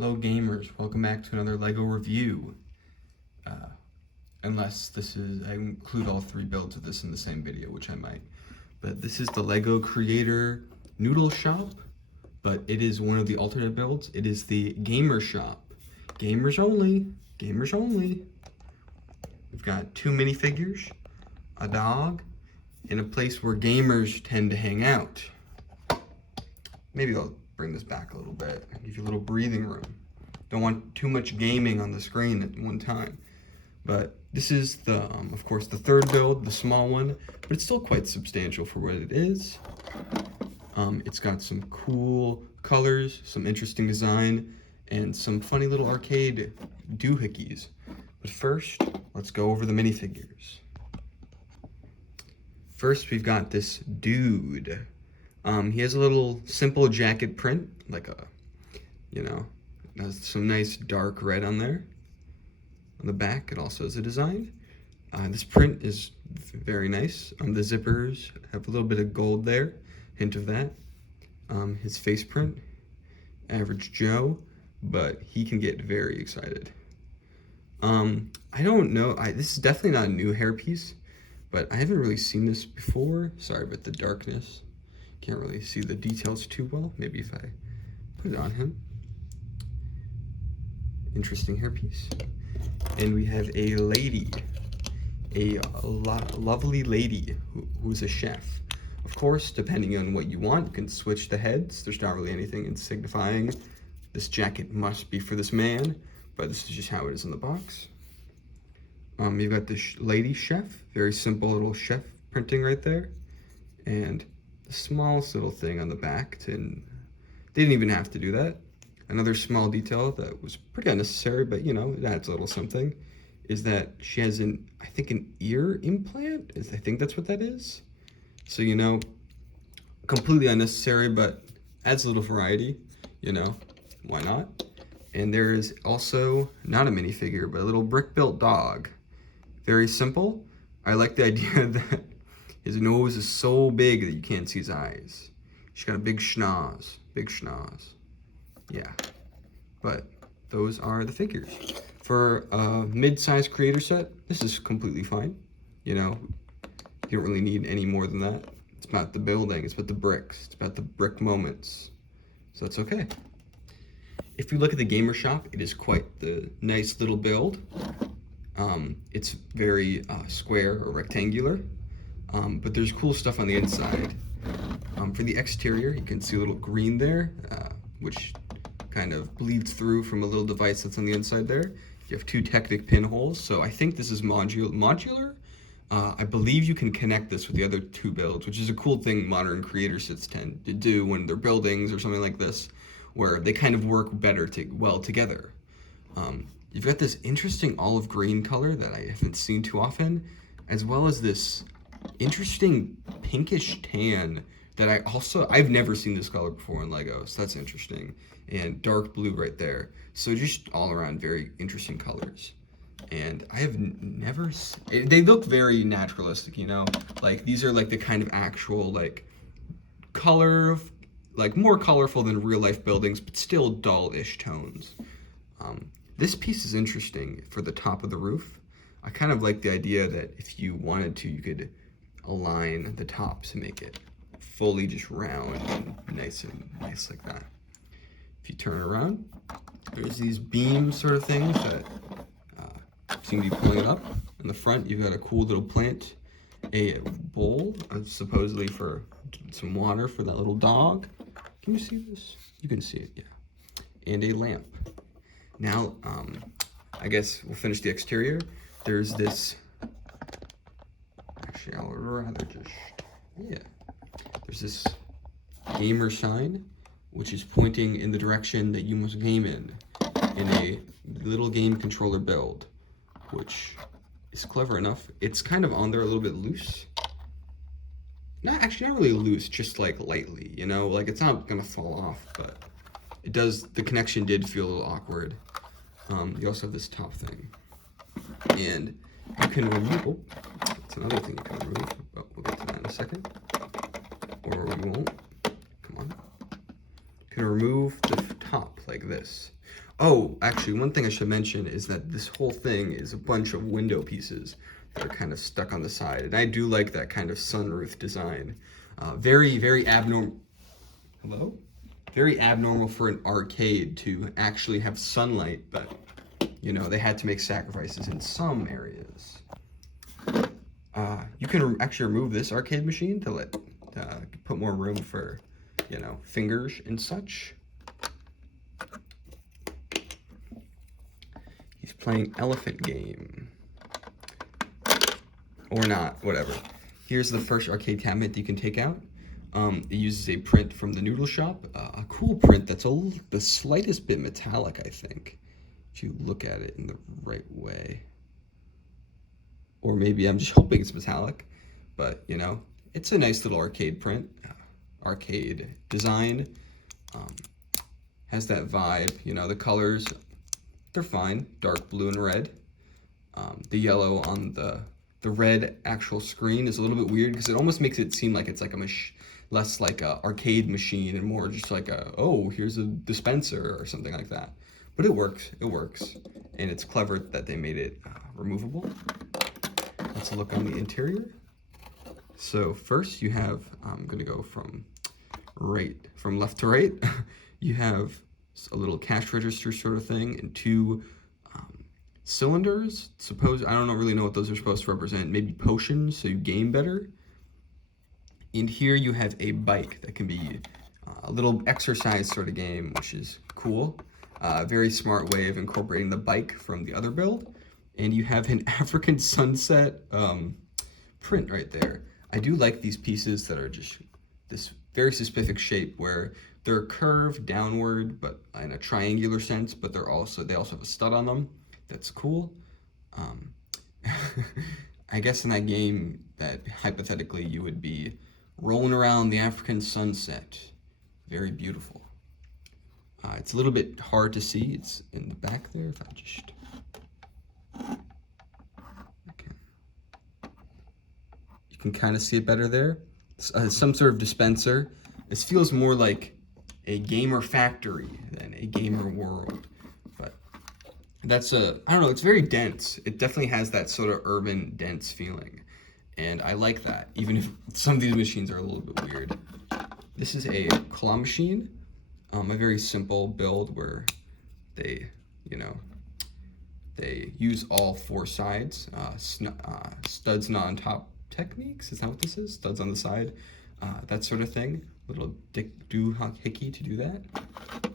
Hello gamers, welcome back to another LEGO review. Unless I include all three builds of this in the same video, which I might. But this is the LEGO Creator Noodle Shop, but it is one of the alternate builds. It is the Gamer Shop. Gamers only, gamers only. We've got two minifigures, a dog, and a place where gamers tend to hang out. Maybe I'll bring this back a little bit, give you a little breathing room. Don't want too much gaming on the screen at one time. But this is the, of course, the third build, the small one, but it's still quite substantial for what it is. It's got some cool colors, some interesting design, and some funny little arcade doohickeys. But first, let's go over the minifigures. First, we've got this dude. He has a little simple jacket print, like has some nice dark red on there. On the back, it also has a design. This print is very nice. The zippers have a little bit of gold there, hint of that. His face print, average Joe, but he can get very excited. I don't know, this is definitely not a new hairpiece, but I haven't really seen this before. Sorry about the darkness. Can't really see the details too well. Maybe if I put it on him. Interesting hairpiece. And we have a lady, a lovely lady who's a chef. Of course, depending on what you want, you can switch the heads. There's not really anything in signifying this jacket must be for this man, but this is just how it is in the box. You've got this lady chef, very simple little chef printing right there, and the smallest little thing on the back. They didn't even have to do that. Another small detail that was pretty unnecessary, but it adds a little something, is that she has I think an ear implant. I think that's what that is. So, completely unnecessary, but adds a little variety, why not? And there is also, not a minifigure, but a little brick-built dog. Very simple. I like the idea that his nose is so big that you can't see his eyes. She's got a big schnoz, Yeah, but those are the figures. For a mid-size creator set, this is completely fine. You don't really need any more than that. It's about the building, it's about the bricks, it's about the brick moments. So that's okay. If you look at the Gamer Shop, it is quite the nice little build. It's very square or rectangular, but there's cool stuff on the inside. For the exterior, you can see a little green there, which kind of bleeds through from a little device that's on the inside there. You have two Technic pinholes, so I think this is modular. I believe you can connect this with the other two builds, which is a cool thing modern creator sets tend to do when they're buildings or something like this, where they kind of work better well together. You've got this interesting olive green color that I haven't seen too often, as well as this interesting pinkish tan that I've never seen this color before in LEGO, so that's interesting. And dark blue right there. So just all around very interesting colors. And I have never they look very naturalistic, Like these are like the kind of actual color, more colorful than real life buildings, but still dull-ish tones. This piece is interesting for the top of the roof. I kind of like the idea that if you wanted to, you could align the top to make it fully just round and nice like that. If you turn around, there's these beam sort of things that seem to be pulling it up. In the front, you've got a cool little plant, a bowl, supposedly for some water for that little dog. Can you see this? You can see it, yeah. And a lamp. Now, I guess we'll finish the exterior. There's this, actually I would rather just, there's this gamer sign, which is pointing in the direction that you must game in a little game controller build, which is clever enough. It's kind of on there a little bit loose. Not really loose, just lightly, it's not gonna fall off, but it does, the connection did feel a little awkward. You also have this top thing. And you can remove, that's another thing you can remove, but we'll get to that in a second. Or we won't. Come on. You can remove the top like this. Oh, actually, one thing I should mention is that this whole thing is a bunch of window pieces that are kind of stuck on the side. And I do like that kind of sunroof design. Very abnormal. Hello? Very abnormal for an arcade to actually have sunlight, but you know, they had to make sacrifices in some areas. You can actually remove this arcade machine to put more room for, you know, fingers and such. He's playing elephant game. Or not, whatever. Here's the first arcade cabinet that you can take out. It uses a print from the Noodle shop. A cool print that's the slightest bit metallic, I think, if you look at it in the right way. Or maybe I'm just hoping it's metallic, but you know, it's a nice little arcade print, arcade design. Has that vibe, you know, the colors, they're fine, dark blue and red. The yellow on the red actual screen is a little bit weird because it almost makes it seem like it's like less like a arcade machine and more just like oh, here's a dispenser or something like that. But it works, and it's clever that they made it removable. Let's look on the interior. So first you have, I'm gonna go from left to right. You have a little cash register sort of thing and two cylinders. I don't really know what those are supposed to represent. Maybe potions, so you game better. And here you have a bike that can be a little exercise sort of game, which is cool. Very smart way of incorporating the bike from the other build. And you have an African sunset print right there. I do like these pieces that are just this very specific shape where they're curved downward, but in a triangular sense, but they also have a stud on them. That's cool. I guess in that game that hypothetically you would be rolling around the African sunset. Very beautiful. It's a little bit hard to see. It's in the back there. If I just... Okay. You can kind of see it better there. Some sort of dispenser. This feels more like a gamer factory than a gamer world. But that's I don't know, it's very dense. It definitely has that sort of urban, dense feeling. And I like that, even if some of these machines are a little bit weird. This is a claw machine, a very simple build where they use all four sides. Studs not on top techniques, is that what this is? Studs on the side, that sort of thing. Little doohickey to do that.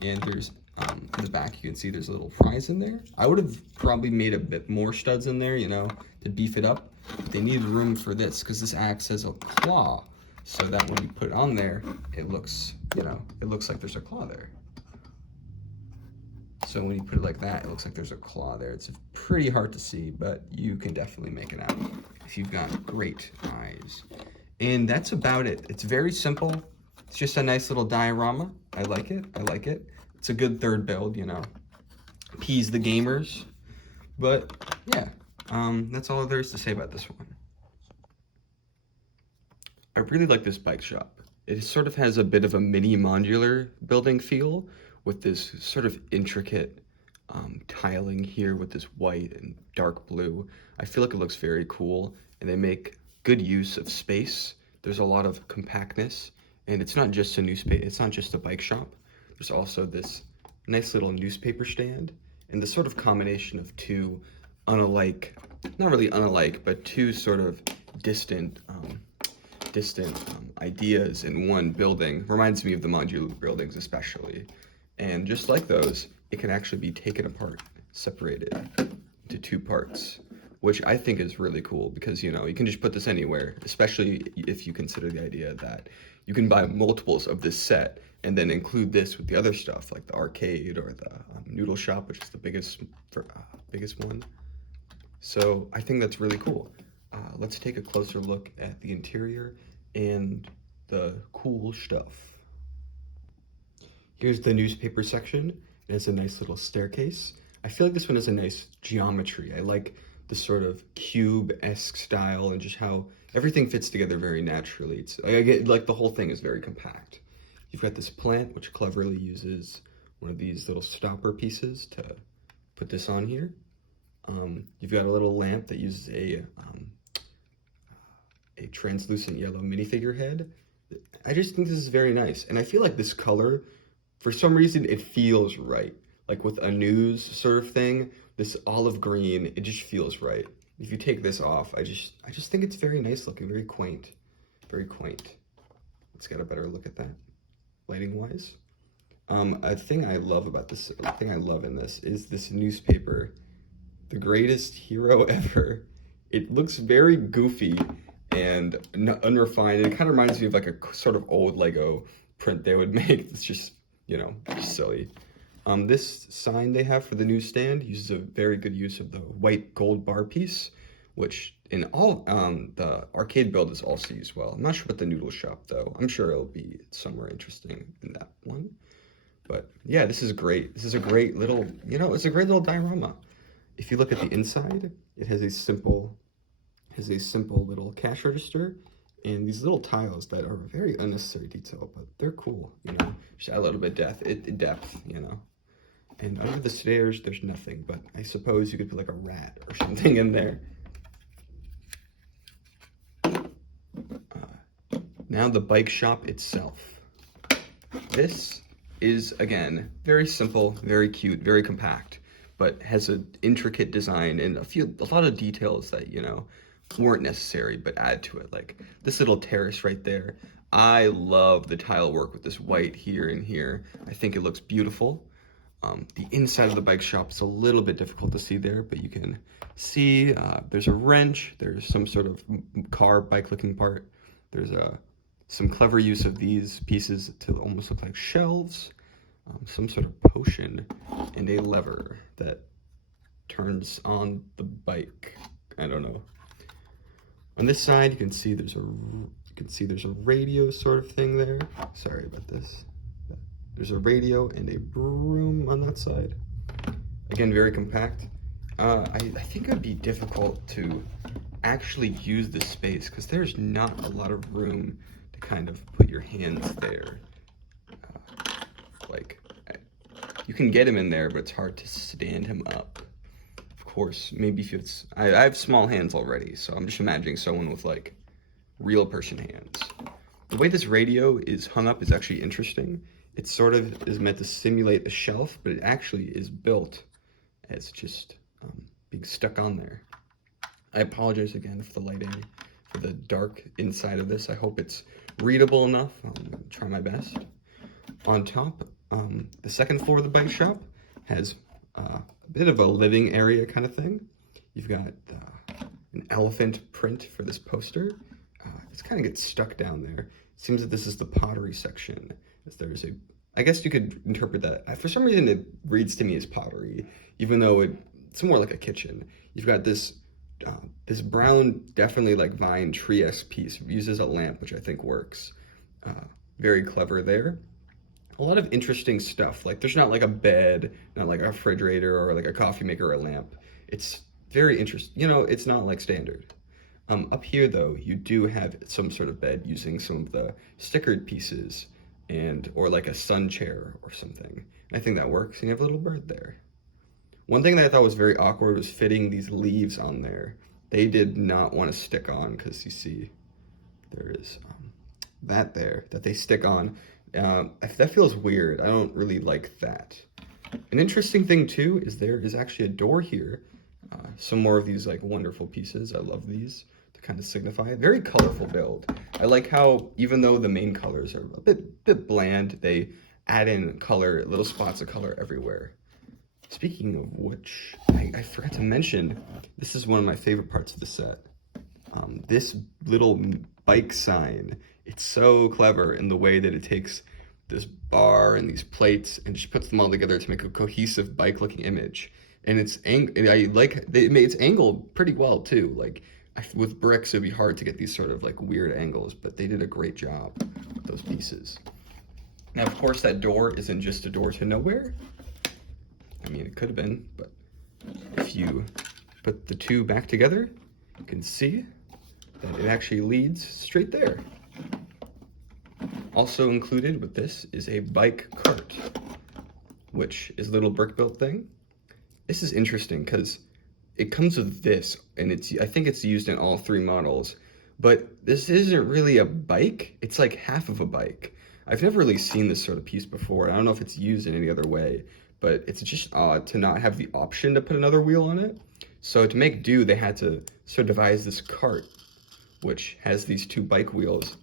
And there's, in the back you can see there's a little prize in there. I would have probably made a bit more studs in there, you know, to beef it up. But they needed room for this because this acts as a claw. So that when you put it on there, it looks, you know, it looks like there's a claw there. So when you put it like that, it looks like there's a claw there. It's pretty hard to see, but you can definitely make it out if you've got great eyes. And that's about it. It's very simple. It's just a nice little diorama. I like it. It's a good third build, you know. Appease the gamers. But yeah, that's all there is to say about this one. I really like this bike shop. It sort of has a bit of a mini modular building feel with this sort of intricate tiling here with this white and dark blue. I feel like it looks very cool, and they make good use of space. There's a lot of compactness, and it's not just a bike shop. There's also this nice little newspaper stand, and the sort of combination of two unalike, not really unalike, but two sort of distant ideas in one building reminds me of the modular buildings especially. And just like those, it can actually be taken apart, separated into two parts, which I think is really cool because, you know, you can just put this anywhere, especially if you consider the idea that you can buy multiples of this set and then include this with the other stuff like the arcade or the Noodle shop, which is the biggest one. So I think that's really cool. Let's take a closer look at the interior and the cool stuff. Here's the newspaper section. It has a nice little staircase. I feel like this one has a nice geometry. I like the sort of cube-esque style and just how everything fits together very naturally. It's, I get, like, the whole thing is very compact. You've got this plant, which cleverly uses one of these little stopper pieces to put this on here. You've got a little lamp that uses a translucent yellow minifigure head. I just think this is very nice, and I feel like this color, for some reason, it feels right. Like with a news sort of thing, this olive green, it just feels right. If you take this off, I just think it's very nice looking, very quaint, very quaint. Let's get a better look at that, lighting wise. A thing I love about this, a thing I love in this is this newspaper, The Greatest Hero Ever. It looks very goofy and unrefined. It kind of reminds me of like a sort of old Lego print they would make. It's just, you know, just silly. This sign they have for the newsstand uses a very good use of the white gold bar piece, which in all the arcade build is also used well. I'm not sure about the Noodle shop though. I'm sure it'll be somewhere interesting in that one. But yeah, this is great. This is a great little, you know, it's a great little diorama. If you look at the inside, it has a simple little cash register and these little tiles that are very unnecessary detail, but they're cool, you know. Just add a little bit of depth, you know. And under the stairs, there's nothing, but I suppose you could put like a rat or something in there. Now the bike shop itself. This is, again, very simple, very cute, very compact, but has an intricate design and a lot of details that, you know, weren't necessary, but add to it. Like this little terrace right there. I love the tile work with this white here and here. I think it looks beautiful. The inside of the bike shop is a little bit difficult to see there, but you can see there's a wrench, there's some sort of car bike looking part. There's some clever use of these pieces to almost look like shelves, some sort of potion, and a lever that turns on the bike. I don't know. On this side, you can see there's a radio sort of thing there. Sorry about this. There's a radio and a broom on that side. Again, very compact. I think it would be difficult to actually use this space because there's not a lot of room to kind of put your hands there. You can get him in there, but it's hard to stand him up. Of course, maybe if it's, I have small hands already, so I'm just imagining someone with like real person hands. The way this radio is hung up is actually interesting. It sort of is meant to simulate a shelf, but it actually is built as just being stuck on there. I apologize again for the lighting, for the dark inside of this. I hope it's readable enough. I'm gonna try my best. On top, the second floor of the bike shop has a bit of a living area kind of thing. You've got an elephant print for this poster. It kind of gets stuck down there. It seems that this is the pottery section. As there's I guess you could interpret that. For some reason, it reads to me as pottery, even though it's more like a kitchen. You've got this brown, definitely like vine tree-esque piece. It uses a lamp, which I think works. Very clever there. A lot of interesting stuff. Like there's not like a bed, not like a refrigerator or like a coffee maker or a lamp. It's very interesting. You know, it's not like standard. Up here though, you do have some sort of bed using some of the stickered pieces or like a sun chair or something. And I think that works. And you have a little bird there. One thing that I thought was very awkward was fitting these leaves on there. They did not want to stick on because you see there is that there that they stick on. That feels weird. I don't really like that. An interesting thing too is there is actually a door here. Some more of these like wonderful pieces. I love these to kind of signify it. Very colorful build. I like how even though the main colors are a bit bland, they add in color, little spots of color everywhere. Speaking of which, I forgot to mention, this is one of my favorite parts of the set. This little bike sign, it's so clever in the way that it takes this bar and these plates and just puts them all together to make a cohesive bike-looking image. And it's angled pretty well too. Like with bricks, it'd be hard to get these sort of like weird angles, but they did a great job with those pieces. Now, of course, that door isn't just a door to nowhere. I mean, it could have been, but if you put the two back together, you can see that it actually leads straight there. Also included with this is a bike cart. which is a little brick built thing. This is interesting because it comes with this, and I think it's used in all three models, but this isn't really a bike. It's like half of a bike. I've never really seen this sort of piece before. I don't know if it's used in any other way, but it's just odd to not have the option to put another wheel on it. So to make do, they had to sort of devise this cart, which has these two bike wheels,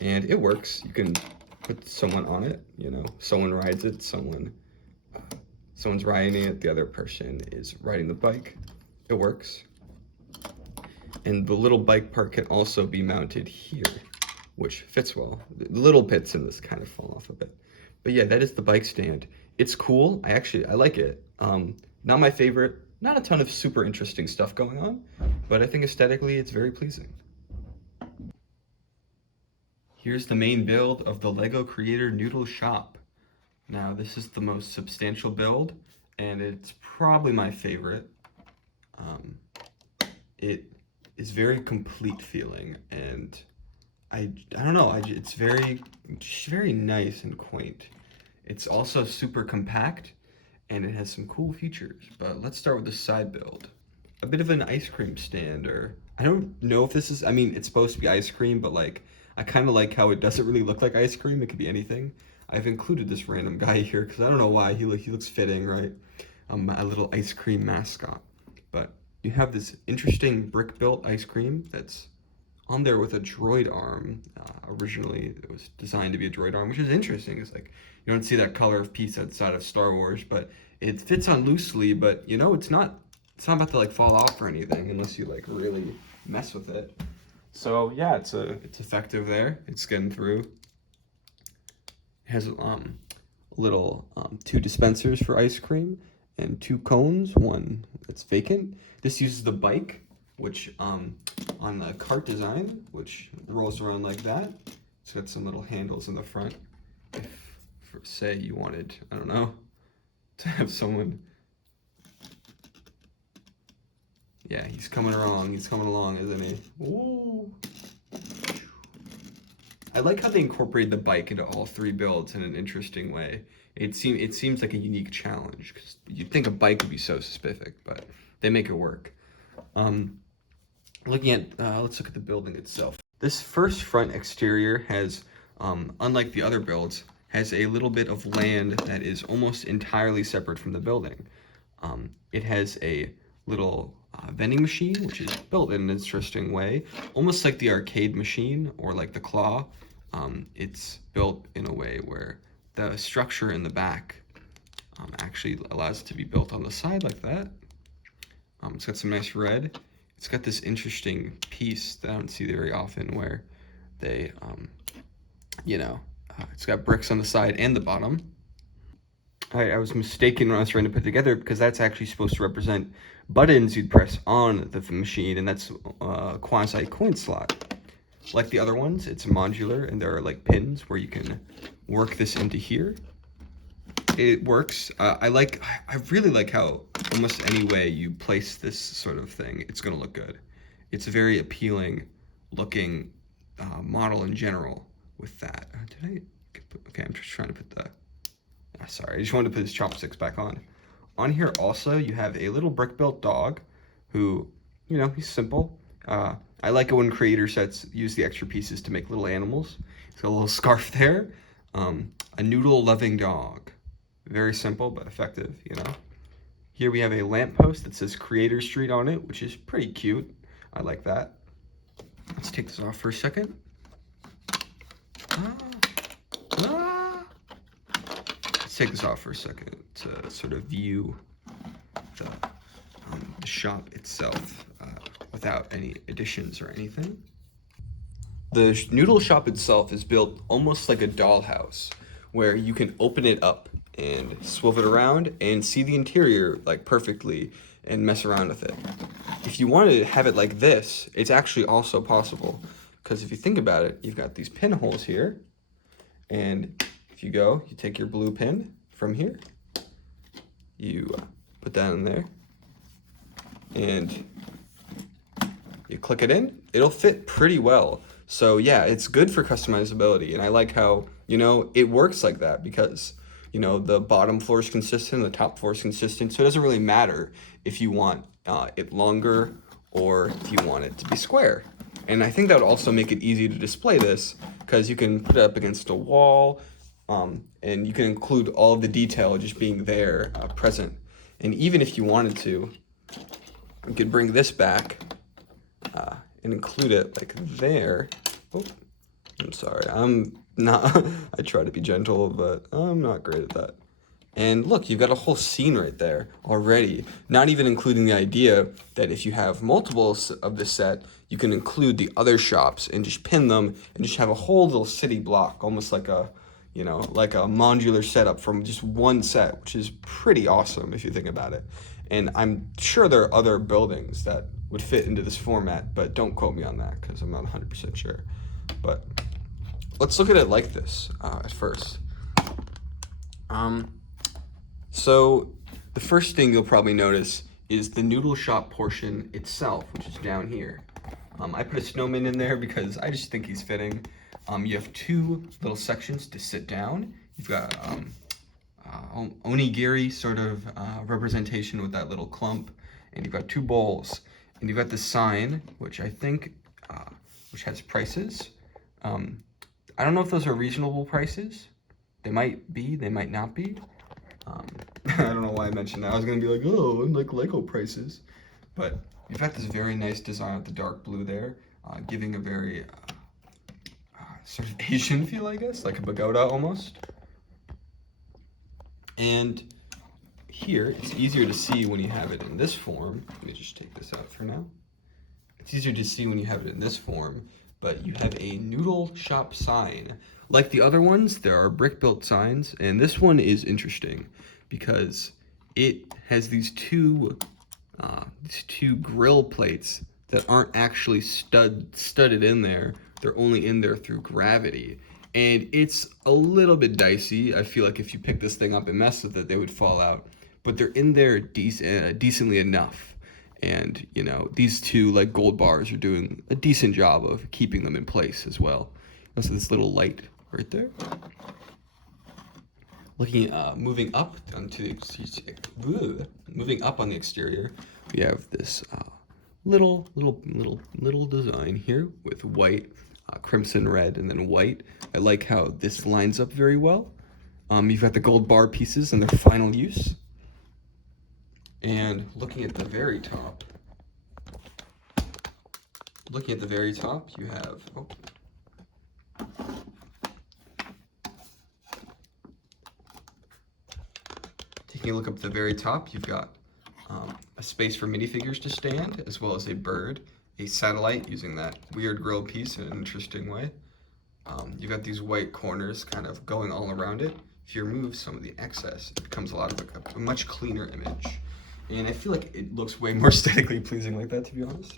and it works. You can put someone on it, you know, someone rides it, someone's riding it, the other person is riding the bike. It works. And the little bike part can also be mounted here, which fits well. The little bits in this kind of fall off a bit. But yeah, that is the bike stand. It's cool. I like it. Not my favorite. Not a ton of super interesting stuff going on, but I think aesthetically it's very pleasing. Here's the main build of the LEGO Creator Noodle shop. Now, this is the most substantial build, and it's probably my favorite. It is very complete feeling, and I don't know, it's very nice and quaint. It's also super compact, and it has some cool features. But let's start with the side build. A bit of an ice cream stand, or I don't know if this is, I mean, it's supposed to be ice cream, but like, I kind of like how it doesn't really look like ice cream. It could be anything. I've included this random guy here because I don't know why. He looks fitting, right? A little ice cream mascot. But you have this interesting brick-built ice cream that's on there with a droid arm. Originally, it was designed to be a droid arm, which is interesting. It's like, you don't see that color of piece outside of Star Wars, but it fits on loosely, but you know, it's not about to like fall off or anything unless you like really mess with it. So yeah, it's effective there. It's getting through. It has little two dispensers for ice cream and two cones, one that's vacant. This uses the bike, which on the cart design, which rolls around like that. It's got some little handles in the front. If, say you wanted, I don't know, to have someone. Yeah, he's coming along, isn't he? Ooh. I like how they incorporated the bike into all three builds in an interesting way. It seems like a unique challenge, because you'd think a bike would be so specific, but they make it work. Let's look at the building itself. This first front exterior has, unlike the other builds, has a little bit of land that is almost entirely separate from the building. It has a little vending machine, which is built in an interesting way, almost like the arcade machine or like the claw. It's built in a way where the structure in the back actually allows it to be built on the side like that. It's got some nice red. It's got this interesting piece that I don't see very often where they, it's got bricks on the side and the bottom. I was mistaken when I was trying to put it together because that's actually supposed to represent buttons you'd press on the machine, and that's a quasi coin slot. Like the other ones, it's modular, and there are like pins where you can work this into here. It works. I really like how almost any way you place this sort of thing, it's gonna look good. It's a very appealing looking model in general with that. Okay, I'm just trying to put the, sorry, I just wanted to put his chopsticks back on. On here also, you have a little brick-built dog who, he's simple. I like it when creator sets use the extra pieces to make little animals. He's got a little scarf there. A noodle-loving dog. Very simple, but effective, Here we have a lamppost that says Creator Street on it, which is pretty cute. I like that. Let's take this off for a second. Let's take this off for a second to sort of view the shop itself without any additions or anything. The noodle shop itself is built almost like a dollhouse, where you can open it up and swivel it around and see the interior like perfectly and mess around with it. If you wanted to have it like this, it's actually also possible, because if you think about it, you've got these pinholes here, and if you take your blue pin from here, you put that in there, and you click it in, it'll fit pretty well. So yeah, it's good for customizability, and I like how, it works like that, because you know, the bottom floor is consistent, the top floor is consistent. So it doesn't really matter if you want it longer or if you want it to be square. And I think that would also make it easy to display this because you can put it up against a wall, and you can include all of the detail just being there, present. And even if you wanted to, you could bring this back and include it like there. Oh, I'm sorry, I'm not, I try to be gentle, but I'm not great at that. And look, you've got a whole scene right there already, not even including the idea that if you have multiples of the set, you can include the other shops and just pin them and just have a whole little city block, almost like a, you know, like a modular setup from just one set, which is pretty awesome if you think about it. And I'm sure there are other buildings that would fit into this format, but don't quote me on that because I'm not 100% sure. But let's look at it like this at first. So the first thing you'll probably notice is the noodle shop portion itself, which is down here. I put a snowman in there because I just think he's fitting. You have two little sections to sit down. You've got onigiri sort of representation with that little clump, and you've got two bowls, and you've got the sign, which I think, which has prices. I don't know if those are reasonable prices. They might be, they might not be. I don't know why I mentioned that. I was gonna be like, oh, and like Lego prices. But you've got this very nice design with the dark blue there, giving a very sort of Asian feel, I guess, like a pagoda almost. And here, it's easier to see when you have it in this form. Let me just take this out for now. It's easier to see when you have it in this form, but you have a noodle shop sign. Like the other ones, there are brick-built signs, and this one is interesting because it has these two grill plates that aren't actually studded in there. They're only in there through gravity. And it's a little bit dicey. I feel like if you pick this thing up and mess with it, they would fall out. But they're in there decently enough. And, you know, these two, like, gold bars are doing a decent job of keeping them in place as well. Also, this little light right there. Moving up onto the moving up on the exterior, we have this little design here with white, crimson red, and then white. I like how this lines up very well. You've got the gold bar pieces and their final use. And looking at the very top, you have, taking a look up at the very top, you've got a space for minifigures to stand, as well as a bird, a satellite using that weird grill piece in an interesting way. You've got these white corners kind of going all around it. If you remove some of the excess, it becomes a much cleaner image. And I feel like it looks way more aesthetically pleasing like that, to be honest.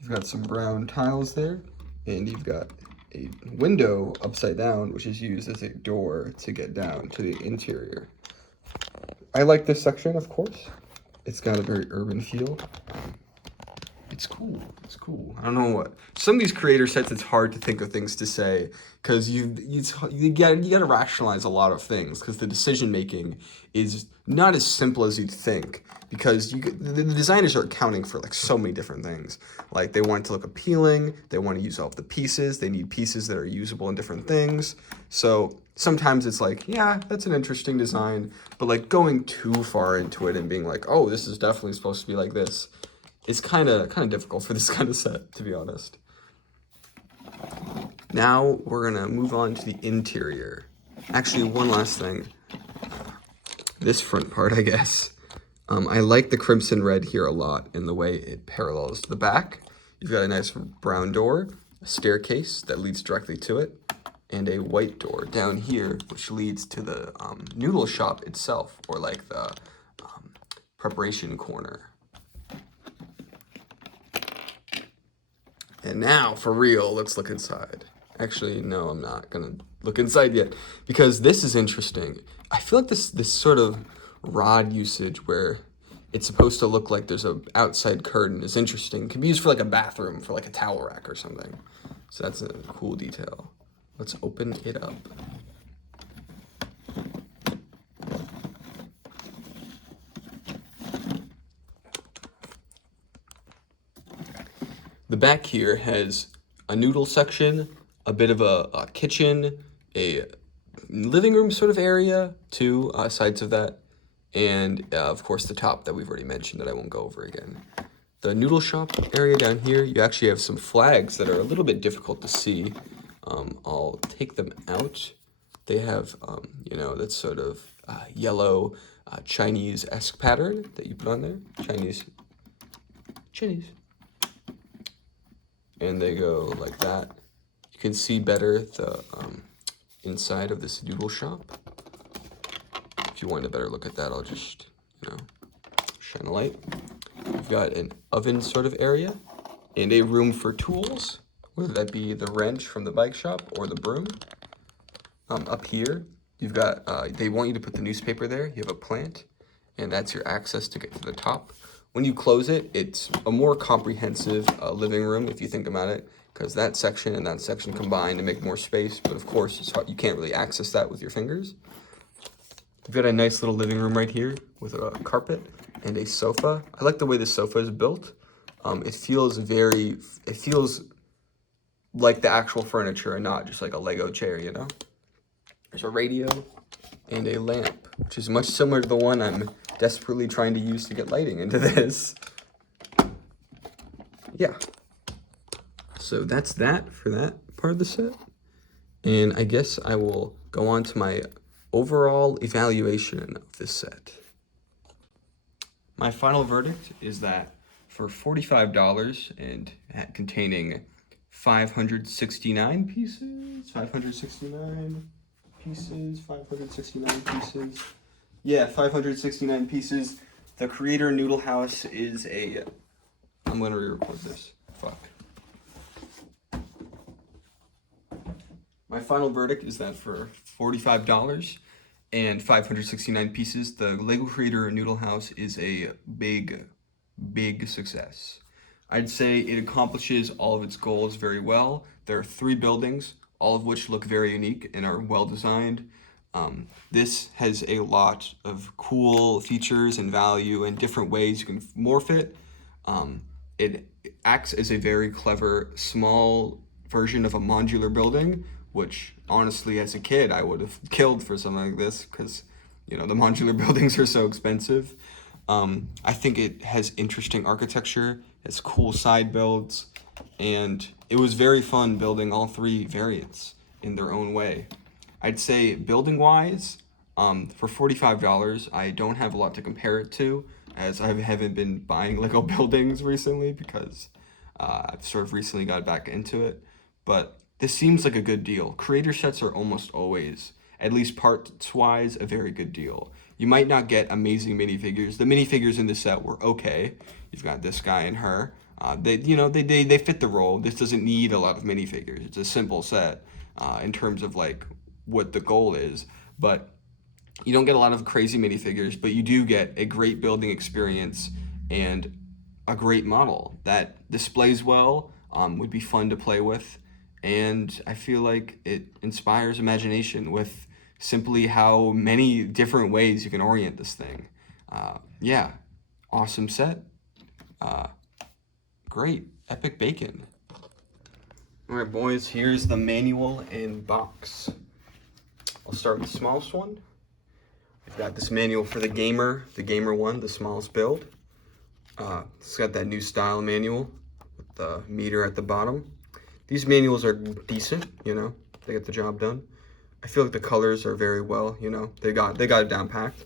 You've got some brown tiles there, and you've got a window upside down, which is used as a door to get down to the interior. I like this section, of course. It's got a very urban feel. It's cool. It's cool. I don't know what. Some of these creator sets, it's hard to think of things to say because you got to rationalize a lot of things because the decision making is not as simple as you'd think because the designers are accounting for like so many different things. Like they want it to look appealing. They want to use all of the pieces. They need pieces that are usable in different things. So sometimes it's like, yeah, that's an interesting design, but like going too far into it and being like, oh, this is definitely supposed to be like this. It's kind of difficult for this kind of set, to be honest. Now we're gonna move on to the interior. Actually, one last thing. This front part, I guess. I like the crimson red here a lot in the way it parallels the back. You've got a nice brown door, a staircase that leads directly to it, and a white door down here, which leads to the noodle shop itself, or like the preparation corner. And now, for real, let's look inside. Actually, no, I'm not gonna look inside yet, because this is interesting. I feel like this sort of rod usage where it's supposed to look like there's an outside curtain is interesting. It can be used for like a bathroom, for like a towel rack or something. So that's a cool detail. Let's open it up. The back here has a noodle section, a bit of a kitchen, a living room sort of area, two sides of that, and of course the top that we've already mentioned that I won't go over again. The noodle shop area down here, you actually have some flags that are a little bit difficult to see. I'll take them out. They have, you know, that sort of yellow Chinese-esque pattern that you put on there. Chinese. And they go like that. You can see better the inside of this noodle shop. If you want a better look at that, I'll just, you know, shine a light. We've got an oven sort of area and a room for tools, whether that be the wrench from the bike shop or the broom. Up here, you've got, they want you to put the newspaper there. You have a plant, and that's your access to get to the top. When you close it, it's a more comprehensive living room, if you think about it, because that section and that section combine to make more space, but of course, it's hard, you can't really access that with your fingers. We've got a nice little living room right here with a carpet and a sofa. I like the way the sofa is built. It feels like the actual furniture and not just like a Lego chair, you know? There's a radio and a lamp, which is much similar to the one I'm desperately trying to use to get lighting into this. Yeah. So that's that for that part of the set. And I guess I will go on to my overall evaluation of this set. My final verdict is that for $45 and containing 569 pieces, 569 pieces. Yeah, 569 pieces. The Creator Noodle House is a... I'm going to re-record this. Fuck. My final verdict is that for $45 and 569 pieces, the Lego Creator Noodle House is a big success. I'd say it accomplishes all of its goals very well. There are 3 buildings, all of which look very unique and are well designed. This has a lot of cool features and value and different ways you can morph it. It acts as a very clever small version of a modular building, which honestly as a kid I would have killed for something like this because, you know, the modular buildings are so expensive. I think it has interesting architecture, it's cool side builds, and it was very fun building all 3 variants in their own way. I'd say building wise, for $45, I don't have a lot to compare it to, as I haven't been buying Lego buildings recently because I've sort of recently got back into it. But this seems like a good deal. Creator sets are almost always, at least parts wise, a very good deal. You might not get amazing minifigures. The minifigures in this set were okay. You've got this guy and her. They fit the role. This doesn't need a lot of minifigures. It's a simple set in terms of like what the goal is. But you don't get a lot of crazy minifigures, but you do get a great building experience and a great model that displays well, would be fun to play with. And I feel like it inspires imagination with simply how many different ways you can orient this thing. Yeah, awesome set. Great, epic bacon. All right, boys, here's the manual and box. I'll start with the smallest one. We've got this manual for the Gamer one, the smallest build. It's got that new style manual with the meter at the bottom. These manuals are decent, you know, they get the job done. I feel like the colors are very well, you know, they got it down packed.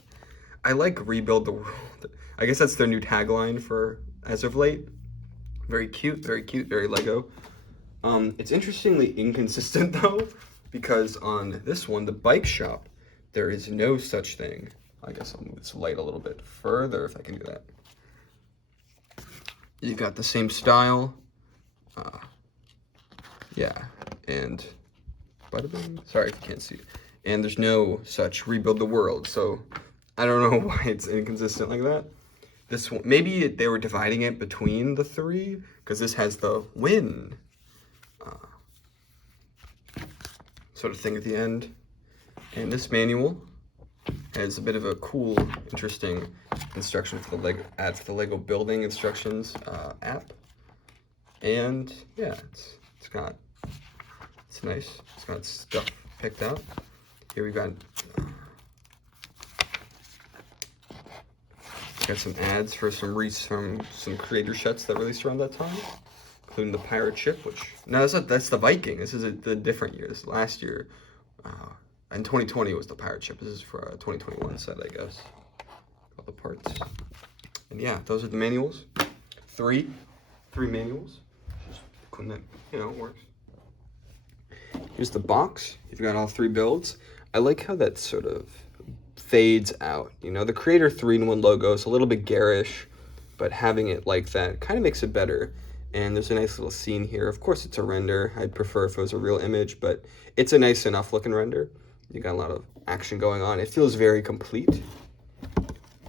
I like Rebuild the World. I guess that's their new tagline for as of late. Very cute, very Lego. It's interestingly inconsistent though, because on this one, the bike shop, there is no such thing. I guess I'll move this light a little bit further if I can do that. You got the same style. Yeah, and bada bing. Sorry if you can't see. And there's no such Rebuild the World, so I don't know why it's inconsistent like that. This one, maybe they were dividing it between the 3, because this has the win sort of thing at the end. And this manual has a bit of a cool, interesting instruction for the Lego building instructions app. And yeah, it's nice. It's got stuff picked out. Here we got some ads for some creator sets that released around that time, including the pirate ship. Which no, that's the Viking. This is the different year. This last year, in 2020 was the pirate ship. This is for a 2021 set, I guess. All the parts. And yeah, those are the manuals. Three manuals. Just cool that, works. Here's the box. You've got all 3 builds. I like how that sort of fades out. The Creator 3-in-1 logo is a little bit garish, but having it like that kind of makes it better. And there's a nice little scene here. Of course, it's a render. I'd prefer if it was a real image, but it's a nice enough looking render. You got a lot of action going on. It feels very complete.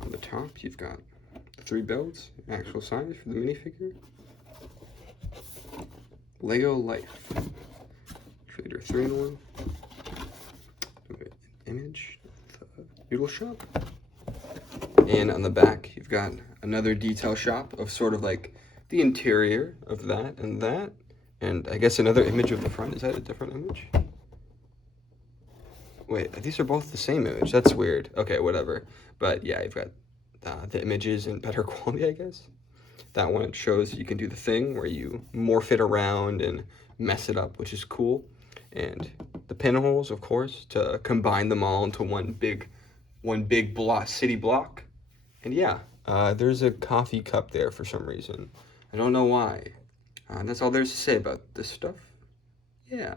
On the top, you've got 3 builds, actual size for the minifigure. Lego Life. Creator 3-in-1. Image. The Noodle shop. And on the back, you've got another detail shop of sort of like the interior of that. And I guess another image of the front. Is that a different image? Wait, these are both the same image. That's weird. Okay, whatever. But yeah, you've got the images in better quality, I guess. That one shows you can do the thing where you morph it around and mess it up, which is cool. And the pinholes, of course, to combine them all into one big city block. And yeah, there's a coffee cup there for some reason. I don't know why. That's all there's to say about this stuff. Yeah.